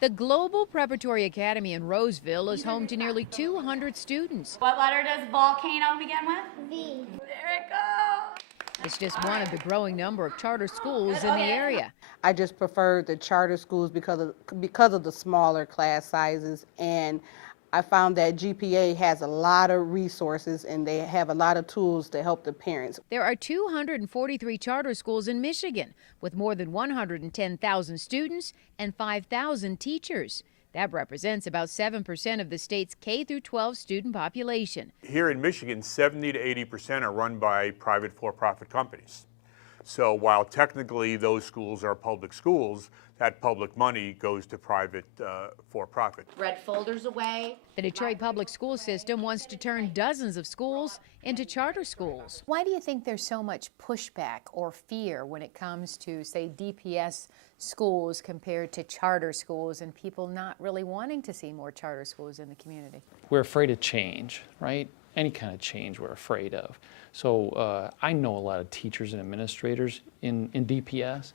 The Global Preparatory Academy in Roseville is home to nearly 200 students. What letter does volcano begin with? V. There it goes. It's just one of the growing number of charter schools in the area. I just preferred the charter schools because of the smaller class sizes, and I found that GPA has a lot of resources and they have a lot of tools to help the parents. There are 243 charter schools in Michigan with more than 110,000 students and 5,000 teachers. That represents about 7% of the state's K through 12 student population. Here in Michigan, 70 to 80% are run by private for-profit companies. So while technically those schools are public schools, that public money goes to private for-profit. Red folders away. The Detroit public school system wants to turn dozens of schools into charter schools. Why do you think there's so much pushback or fear when it comes to, say, DPS schools compared to charter schools, and people not really wanting to see more charter schools in the community? We're afraid of change, right? Any kind of change we're afraid of. So I know a lot of teachers and administrators in DPS.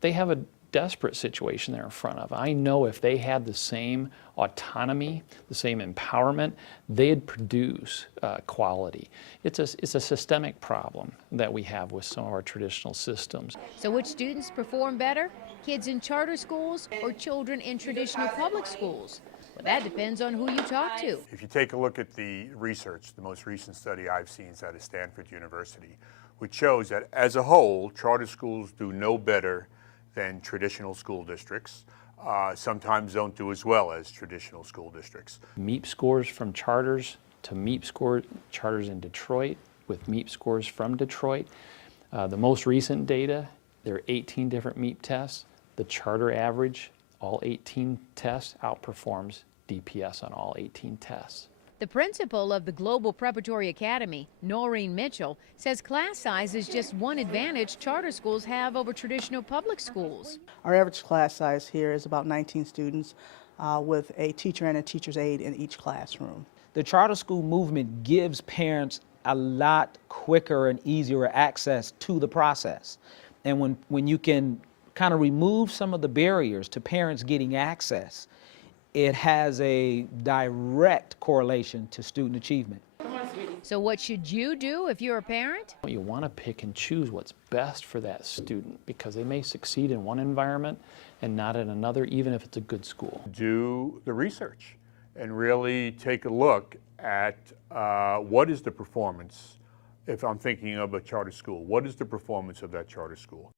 They have a desperate situation they're in front of. I know if they had the same autonomy, the same empowerment, they'd produce quality. It's a systemic problem that we have with some of our traditional systems. So which students perform better? Kids in charter schools or children in traditional public schools? Well, that depends on who you talk to. If you take a look at the research, the most recent study I've seen is out of Stanford University, which shows that as a whole, charter schools do no better than traditional school districts. Sometimes don't do as well as traditional school districts. MEP scores from charters to MEP charters in Detroit with MEP scores from Detroit. The most recent data, there are 18 different MEP tests. The charter average, all 18 tests, outperforms DPS on all 18 tests. The principal of the Global Preparatory Academy, Noreen Mitchell, says class size is just one advantage charter schools have over traditional public schools. Our average class size here is about 19 students with a teacher and a teacher's aide in each classroom. The charter school movement gives parents a lot quicker and easier access to the process. And when you can kind of remove some of the barriers to parents getting access, it has a direct correlation to student achievement. So what should you do if you're a parent? You want to pick and choose what's best for that student because they may succeed in one environment and not in another, even if it's a good school. Do the research and really take a look at what is the performance. If I'm thinking of a charter school, what is the performance of that charter school?